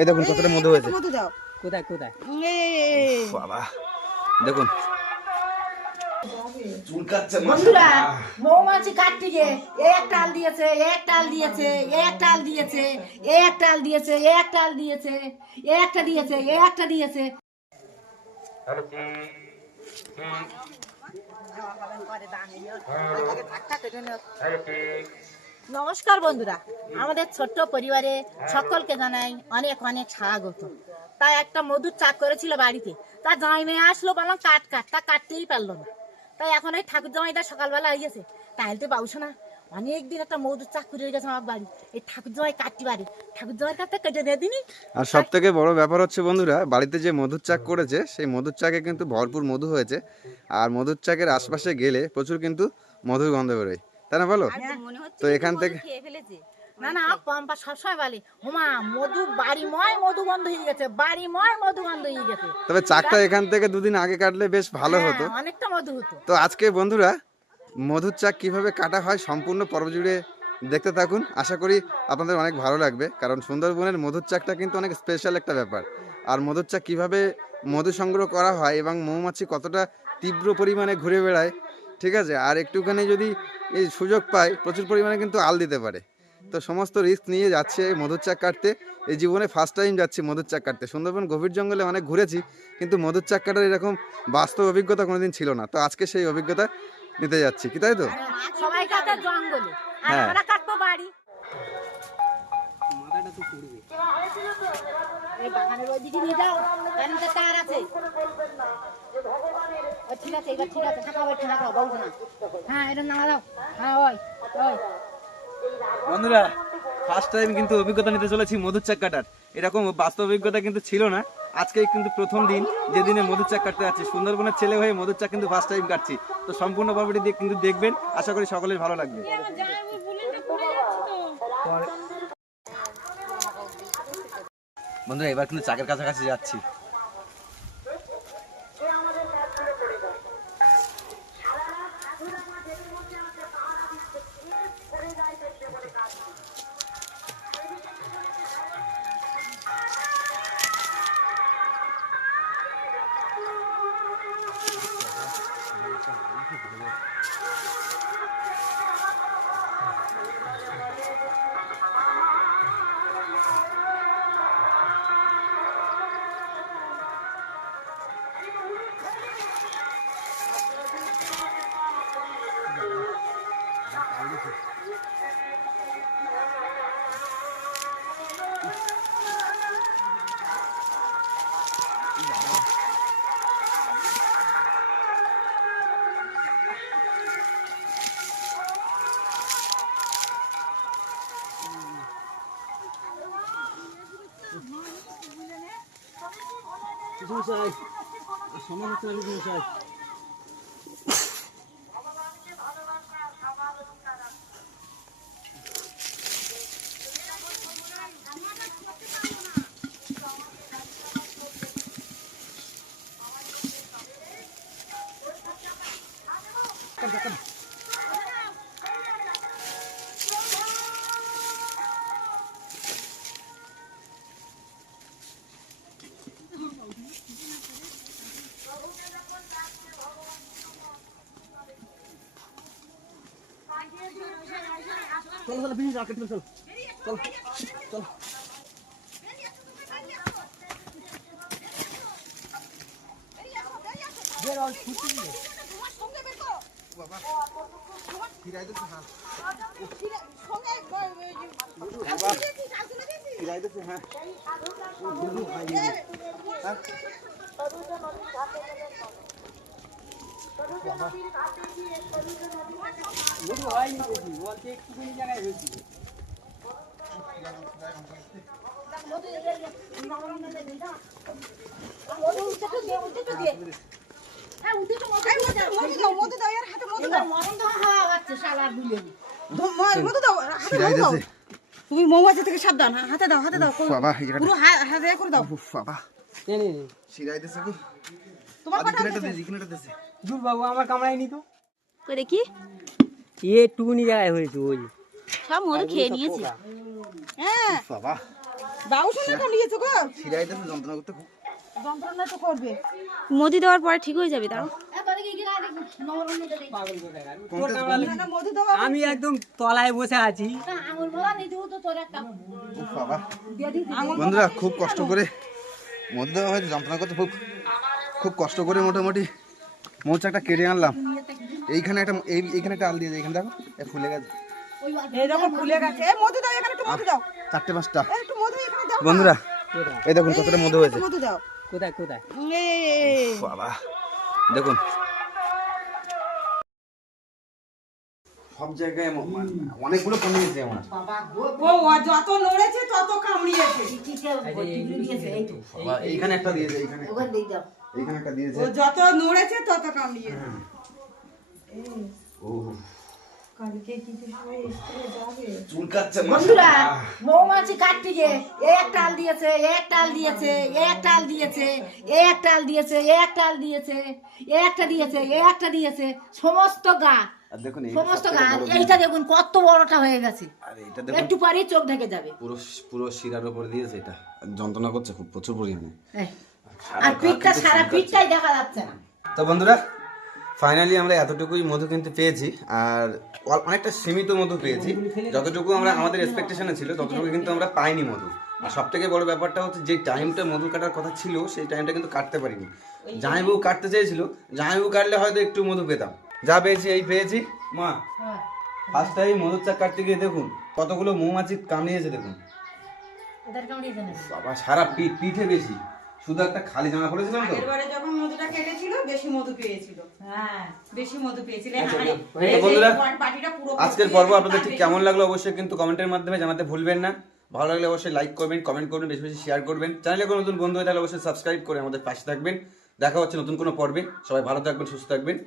এই দেখুন কতটা মধু হয়েছে। মধু দাও। কোথায় কোথায়? বাবা দেখুন বন্ধুরা মৌমাছি কাটতে গিয়ে এক টাল দিয়েছে, এক টাল দিয়েছে, এক টাল দিয়েছে, এক টাল দিয়েছে, এক টাল দিয়েছে, একটা দিয়েছে, একটা দিয়েছে। নমস্কার বন্ধুরা, আমাদের ছোট্ট পরিবারে সকলকে জানাই অনেক অনেক স্বাগত। তাই একটা মধুর চাক করেছিল বাড়িতে, তা জামাই মেয়ে আসলো, বললাম কাট কাট, তা কাটতেই পারলো না। তাই এখন এই ঠাকুর জামাইটা সকালবেলা আইয়াছে, তাই তো বাবুসো না অনেকদিন একটা মধুর চাক করে গেছে আমার বাড়ি, এই ঠাকুর জামাই কাটতে পারে, ঠাকুর জামাইয়ের কাছে কেটে দিয়ে দিনি। আর সব থেকে বড় ব্যাপার হচ্ছে বন্ধুরা, বাড়িতে যে মধুর চাক করেছে সেই মধুর চাকে কিন্তু ভরপুর মধু হয়েছে। আর মধুর চাকের আশপাশে গেলে প্রচুর কিন্তু মধুর গন্ধ বেরোয়, তাই না বলো? তো এখান থেকে না না পম্পা সবসময় বলে হুমা মধু বাড়িময় মধু গন্ধ হয়ে গেছে, বাড়িময় মধু গন্ধ হয়ে গেছে। তবে চাকটা এখান থেকে দুদিন আগে কাটলে বেশ ভালো হতো, অনেকটা মধু হতো। তো আজকে বন্ধুরা মধুর চাক কিভাবে কাটা হয় সম্পূর্ণ পর্ব জুড়ে দেখতে থাকুন। আশা করি আপনাদের অনেক ভালো লাগবে, কারণ সুন্দরবনের মধুর চাকটা কিন্তু অনেক স্পেশাল একটা ব্যাপার। আর মধুর চাক কীভাবে মধু সংগ্রহ করা হয় এবং মৌমাছি কতটা তীব্র পরিমাণে ঘুরে বেড়ায়, ঠিক আছে, আর একটুখানি যদি এই সুযোগ পায় প্রচুর পরিমাণে কিন্তু আল দিতে পারে। তো সমস্ত রিস্ক নিয়ে যাচ্ছে মধুর চাক কাটতে। এই জীবনে ফার্স্ট টাইম যাচ্ছি মধুর চাক কাটতে। সুন্দরবন গভীর জঙ্গলে অনেক ঘুরেছি, কিন্তু মধুর চাক কাটার এরকম বাস্তব অভিজ্ঞতা কোনোদিন ছিল না। তো আজকে সেই অভিজ্ঞতা নিতে যাচ্ছি, কি তাই তো? সবাই কাটে জঙ্গলে, আর হ্যাঁ। আমরা কাটবো বাড়ি। মাথাটা তো পড়বে। এই বাগানের ওইদিকে নিয়ে যাও, কারেন্টের তার আছে। ও ঠিক আছে, এবার ঠিক আছে, থাকা বলবো না। হ্যাঁ এটা নামা দাও। হ্যাঁ ওই ওই বন্ধুরা ফার্স্ট টাইম কিন্তু অভিজ্ঞতা নিতে চলেছি মধুর চাক কাটার। এরকম বাস্তব অভিজ্ঞতা কিন্তু ছিল না, আজকেই কিন্তু প্রথম দিন যেদিনে মধুর চাক কাটতে যাচ্ছি। সুন্দরবনের ছেলে হয়ে মধুর চাক কিন্তু ফার্স্ট টাইম কাটছি। তো সম্পূর্ণ পর্বটি দিয়ে কিন্তু দেখবেন, আশা করি সকলের ভালো লাগবে। বন্ধুরা এবার কিন্তু চাকের কাছাকাছি যাচ্ছি। চলো চলো বিনি রাখতে চলো চলো চলো। বের আর ছুটি নেই বাবা ফিরাই দিতে। হ্যাঁ ফিরাই দিতে। হ্যাঁ দুধু ভাই হ্যাঁ মধু হয়নি বেশি, বলতে একটুখানি জায়গায় হয়েছে। তুমি মৌমাছি থেকে সাবধান, হাতে দাও হাতে দাও, বাবা পুরো হাতে করে দাও। বাবা শিরাই দিছে কি তোমার কথা দিছে। দূর বাবু আমার কামড়ায়নি তো। করে কি একটুকুনি জায়গায় হয়েছে, ওই সব মধু খেয়ে নিয়েছি। হ্যাঁ বাবা বাউসন না কামড়িয়েছে গো, ছিড়াইতে যন্ত্রণা করতে খুব যন্ত্রণা তো করবে। মধু দেওয়ার পরে ঠিক হয়ে যাবে তাও। না মধু দেওয়া আমি একদম তলায় বসে আছি। উফ বাবা। বন্ধুরা খুব কষ্ট করে মধু দেওয়া হয়েছে, যন্ত্রণা করতে খুব খুব কষ্ট করে মোটামুটি মৌচাকটা কেটে আনলাম। এইখানে একটা আল দিয়ে এইখানে দেখো ফুলে গেছে, এই দেখো ফুলে গেছে। এই মধু দাও, এখানে একটু মধু দাও, 4-5টা। এই একটু মধু এখানে দাও বন্ধুরা এই দেখুন কতটা মধু হয়েছে। মধু দাও। কোথায় কোথায়? এই উফ বাবা দেখুন সব জায়গায় অনেকগুলো কমে গেছে আমার। ও যত নড়েছে তত কামড়িয়েছে। বাবা, এইখানে একটা দিয়েছে, এইখানে একটা দিয়েছে। ও যত নড়েছে তত কামড়িয়েছে। ও কালকে কি সবাই স্কুলে যাবে? চুলকাচ্ছে বন্ধুরা মৌমাছি কাটতে গিয়ে এ একটা আল দিয়েছে, এ একটা আল দিয়েছে, এ একটা আল দিয়েছে, এ একটা আল দিয়েছে, এ একটা আল দিয়েছে, এ একটা দিয়েছে, এ একটা দিয়েছে, সমস্ত গা আর দেখুন সমস্ত গা। এইটা দেখুন কত বড়টা হয়ে গেছে, আর এটা দেখুন একটু পরেই চোখ ঢেকে যাবে। পুরো পুরো শিরার উপর দিয়েছে, এটা যন্ত্রণা করছে খুব প্রচুর পরিমাণে। এই, আর পিঠটা সারা পিঠটাই দেখা যাচ্ছে না। তো বন্ধুরা ফাইনালি আমরা এতটুকুই মধু কিন্তু পেয়েছি, আর অনেকটা সীমিত মধু পেয়েছি। যতটুকু আমরা আমাদের এক্সপেকটেশনে ছিল ততটুকু কিন্তু আমরা পাইনি মধু। আর সব থেকে বড় ব্যাপারটা হচ্ছে যে টাইমটা মধু কাটার কথা ছিল সেই টাইমটা কিন্তু কাটতে পারিনি। জামাইবাবু কাটতে চেয়েছিল, জামাইবাবু কাটলে হয়তো একটু মধু পেতাম। যা পেয়েছি এই পেয়েছি। মা ফার্স্ট টাইম মধুর চাক কাটতে গিয়ে দেখুন কতগুলো মৌমাছি কামড়িয়েছে দেখুন। ওদের কামড়িয়েছে না। বাবা সারা পিঠে বেশি, শুধু একটা খালি জামা পরেছিলাম তো। আগেরবারে যখন মধুটা কেটেছিল বেশি মধু পেয়েছিল। হ্যাঁ বেশি মধু পেয়েছিল। তো বন্ধুরা বাটিটা পুরো আজকের পর্ব আপনাদের ঠিক কেমন লাগলো অবশ্যই কিন্তু কমেন্টের মাধ্যমে জানাতে ভুলবেন না। ভালো লাগলে অবশ্যই লাইক করবেন, কমেন্ট করবেন, বেশি বেশি শেয়ার করবেন। চ্যানেলে কোনো নতুন বন্ধু হয়ে থাকলে অবশ্যই সাবস্ক্রাইব করে আমাদের পাশে থাকবেন। দেখা হচ্ছে নতুন কোনো পর্বে। সবাই ভালো থাকবেন, সুস্থ থাকবেন।